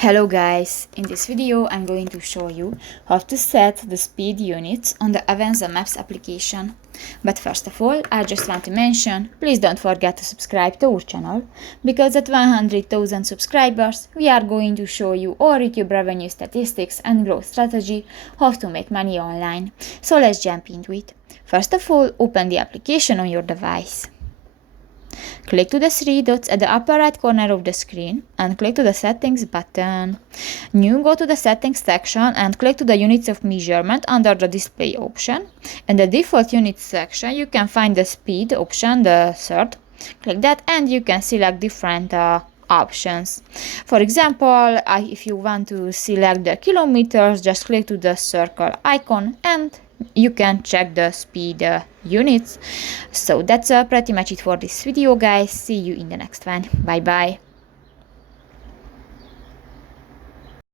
Hello guys, in this video I'm going to show you how to set the speed units on the Avenza Maps application. But first of all, I just want to mention, please don't forget to subscribe to our channel, because at 100,000 subscribers we are going to show you all YouTube revenue statistics and growth strategy, how to make money online. So let's jump into it. First of all, open the application on your device. Click to the three dots at the upper right corner of the screen and click to the settings button. New, go to the settings section and click to the units of measurement under the display option. In the default units section you can find the speed option, the third. Click that and you can select different options. For example, if you want to select the kilometers, just click to the circle icon and you can check the speed units. So that's pretty much it for this video, guys. See you in the next one. Bye bye.